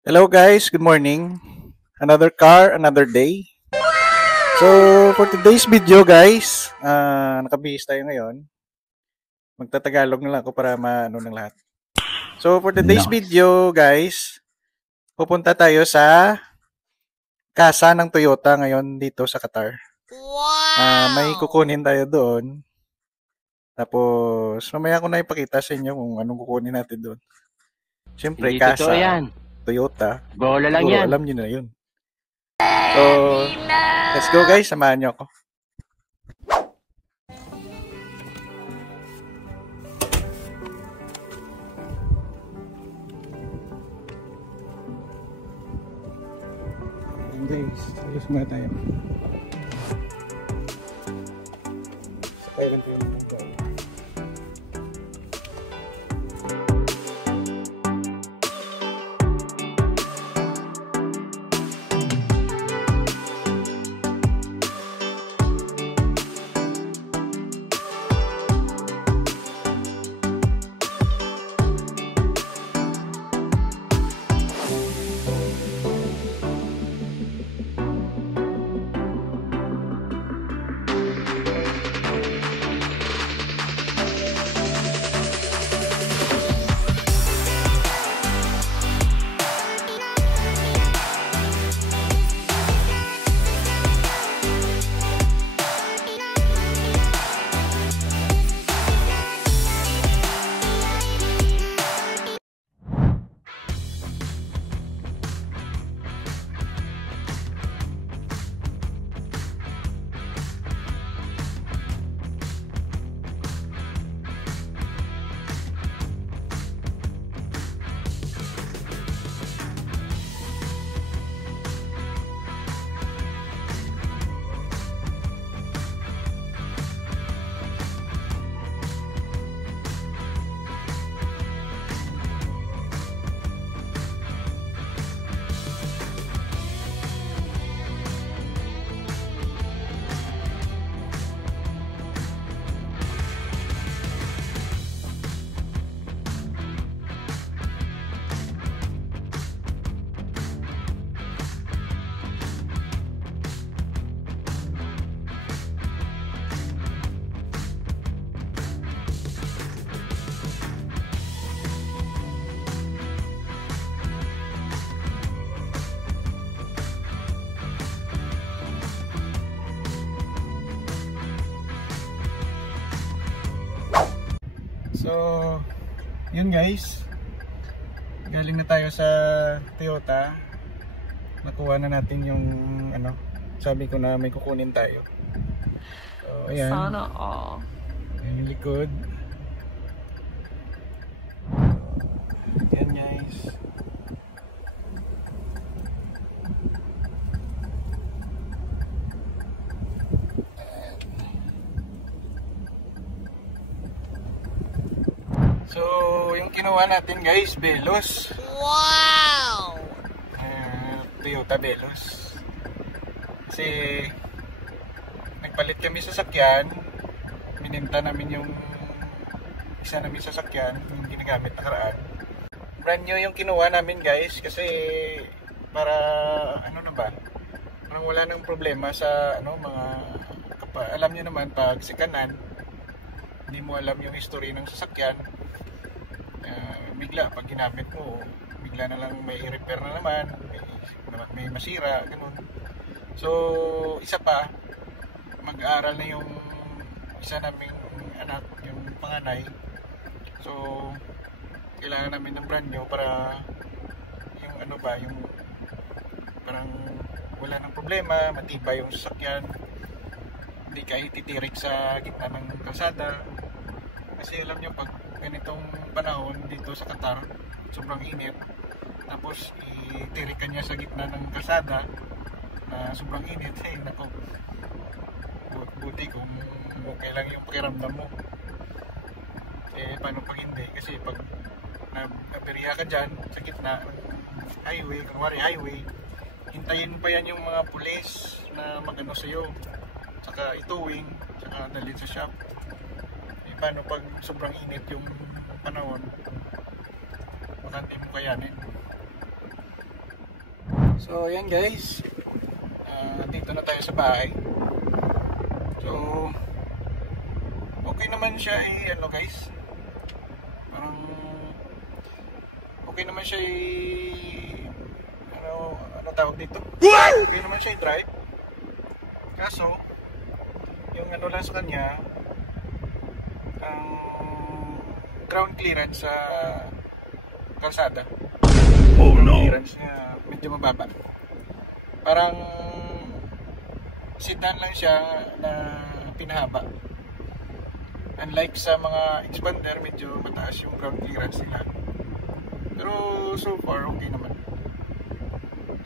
Hello guys, good morning. Another car, another day. So for today's video guys, nakabihis tayo ngayon. Magtatagalog na lang ako para maano ng lahat. So for today's video guys, pupunta tayo sa kasa ng Toyota ngayon dito sa Qatar. May kukunin tayo doon. Tapos mamaya ko na ipakita sa inyo kung anong kukunin natin doon. Siyempre Hindi totoo kasa, yan. Toyota. Bola lang Siguro yan. alam niyo na yun. So, let's go guys, samahan niyo ako. Guys, alas muna tayo. Sakay lang tayo ng tayo. So, yun guys. Galing na tayo sa Toyota. Nakuha na natin yung sabi ko na may kukunin tayo. So, ayan. Sana all. Ayan yung likod. Ayan guys. So, yung kinuha natin guys, Veloz. Wow! Toyota Veloz. Kasi, nagpalit kami sa sasakyan. Mininta namin yung isa namin sasakyan, yung ginagamit na karaan. Brand new yung kinuha namin guys, kasi para, parang wala nang problema sa, mga, alam nyo naman, pag sikanan, hindi mo alam yung history ng sasakyan. Bigla pag ginamit mo, bigla na lang may repair na naman, may masira, ganun. So isa pa, mag-aaral na yung isa naming anak, yung panganay. So kailangan namin ng brand new para yung yung parang wala nang problema, matibay yung sasakyan, hindi ka ititirik sa gitna ng kalsada. Kasi alam nyo, pag ganitong panahon dito sa Qatar, sobrang init, tapos itirik ka niya sa gitna ng kalsada na sobrang init, nako, buti kung okay lang yung pakiramdam mo. Paano pag hindi? Kasi pag nabiriya ka dyan sa gitna ng highway, kunwari highway, hintayin pa yan yung mga pulis na magano sa'yo, saka ituwing, saka dalhin sa shop. Paano pag sobrang init yung panahon, baka hindi mo kayanin. So ayan guys, dito na tayo sa bahay. So okay naman siya ano guys, parang okay naman siya ano tawag dito, okay naman siya drive. Kaso yung ano lang sa kanya, ang ground clearance sa kalsada, clearance niya medyo mababa. Parang sedan lang siya na pinahaba. Unlike sa mga expander, medyo mataas yung ground clearance nila. Pero so far okay naman.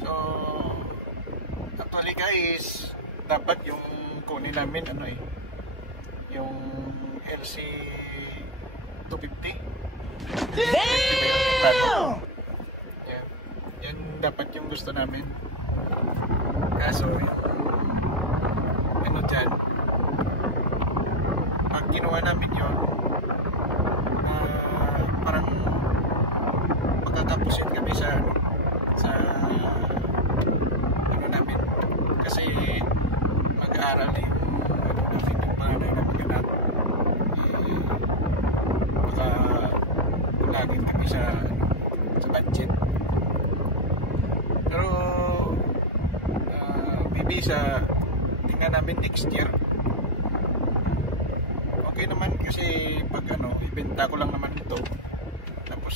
So actually guys, dapat yung kunin namin yung LC 250. Damn! Yan dapat yung gusto namin. Kaso ano dyan, pag ginawa namin yun, parang magkakapusin kami sa ano namin, kasi mag-aaral yung panganay na mag-anak, baka laging kami sa budget. Pero maybe tingnan namin next year. Okay naman kasi pag ibenta ko lang naman ito, tapos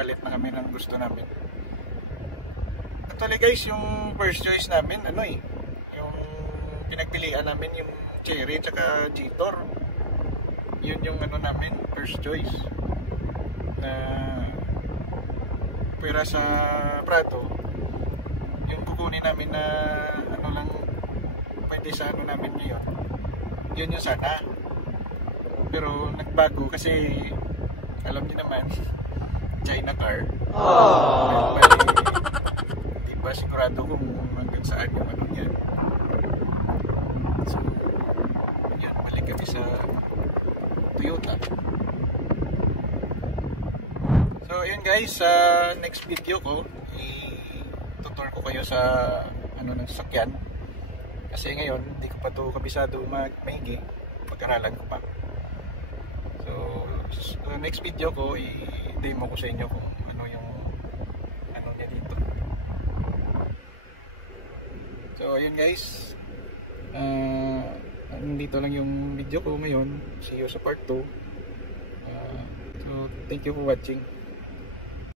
palit na kami ng gusto namin. Actually guys, yung first choice namin yung pinagpilian namin yung Cherry tsaka Jetor. Yun yung namin first choice na pera sa Prado. Yung kukunin namin na lang pwede sa namin ngayon, yun yung sana. Pero nagbago kasi alam niyo naman, China car. Di ba sigurado kung hanggang saan yung yan. So yun, balik kami sa Toyota. So yun guys, sa next video ko tutor ko kayo sa ng sasakyan. Kasi ngayon hindi ko pa to kabisado maigi, pag-aralan ko pa. So next video ko i-demo ko sa inyo kung ano yung niya dito. So ayun guys, dito lang yung video ko ngayon. See you sa part 2. So thank you for watching.